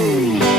Woo!